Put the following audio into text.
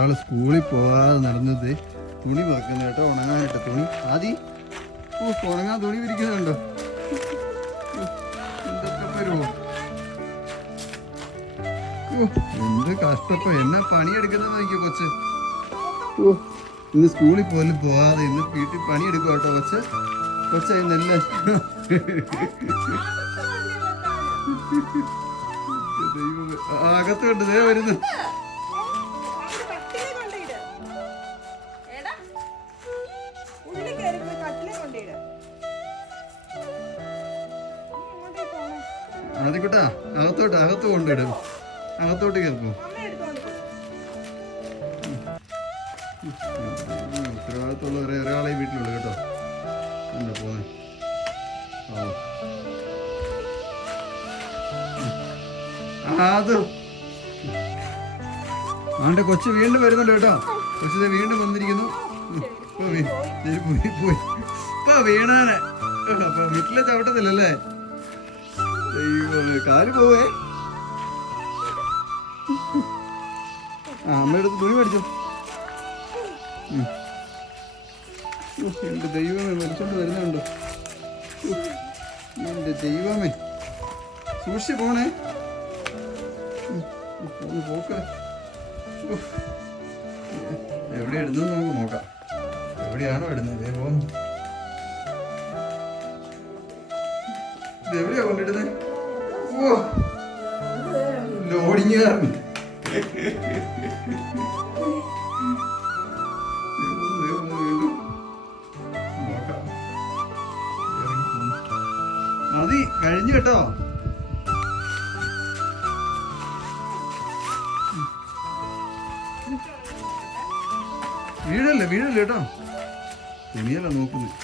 ഒരാൾ സ്കൂളിൽ പോകാതെ നടന്നത് തുണി വെക്കുന്നു കേട്ടോ, ഉണങ്ങാനായിട്ട് തുണി. ആദ്യം ഉണങ്ങാൻ തുണി വിരിക്കുന്നുണ്ടോ? എന്തൊക്കെ വരുമോ? എന്ത് കഷ്ടപ്പോ, എന്നാ പണിയെടുക്കുന്നത് നോക്കിയോ കൊച്ച്. ഇന്ന് സ്കൂളിൽ പോലും പോകാതെ ഇന്ന് വീട്ടിൽ പണിയെടുക്കുക കേട്ടോ കൊച്ച്. കൊച്ച ഇന്നെല്ലാം അകത്തോട്ട് ദേ വരുന്നു. ആദ്യക്കൂട്ടാ അകത്ത് കൊണ്ടിടും, അകത്തോട്ട് കയറുന്നു. ഉത്തരവാദിത്തമുള്ള ഒരാളെ വീട്ടിലുള്ളു കേട്ടോ. എന്താ പോന്നെ? അത് ആണ്ടെ കൊച്ചു വീണ്ടും വരുന്നുണ്ട് കേട്ടോ. കൊച്ചിനെ വീണ്ടും വന്നിരിക്കുന്നു. പോയി ഇപ്പൊ വീണാനെ. അപ്പൊ വീട്ടിലെ ചവിട്ടത്തില്ലല്ലേ? കാല് പോവേ. അമ്മയുടെ അടുത്ത് തുണി മേടിച്ചു. എന്റെ ദൈവമേ, വലിച്ചോണ്ട് വരുന്നുണ്ടോ? എന്റെ ദൈവമേ, സൂക്ഷിച്ച് പോണേ. പോക്ക എവിടെയാ ഇടുന്നത് നമുക്ക് നോക്കാം. എവിടെയാണോ ഇടുന്നത്? ഇത് എവിടെയാ കൊണ്ടിടുന്നത്? ഓ, ലോഡിങ്ങാറുണ്ട്. മതി, കഴിഞ്ഞു കേട്ടോ. വീഴല്ലേ കേട്ടോ. തുണിയല്ല നോക്കുന്നത്.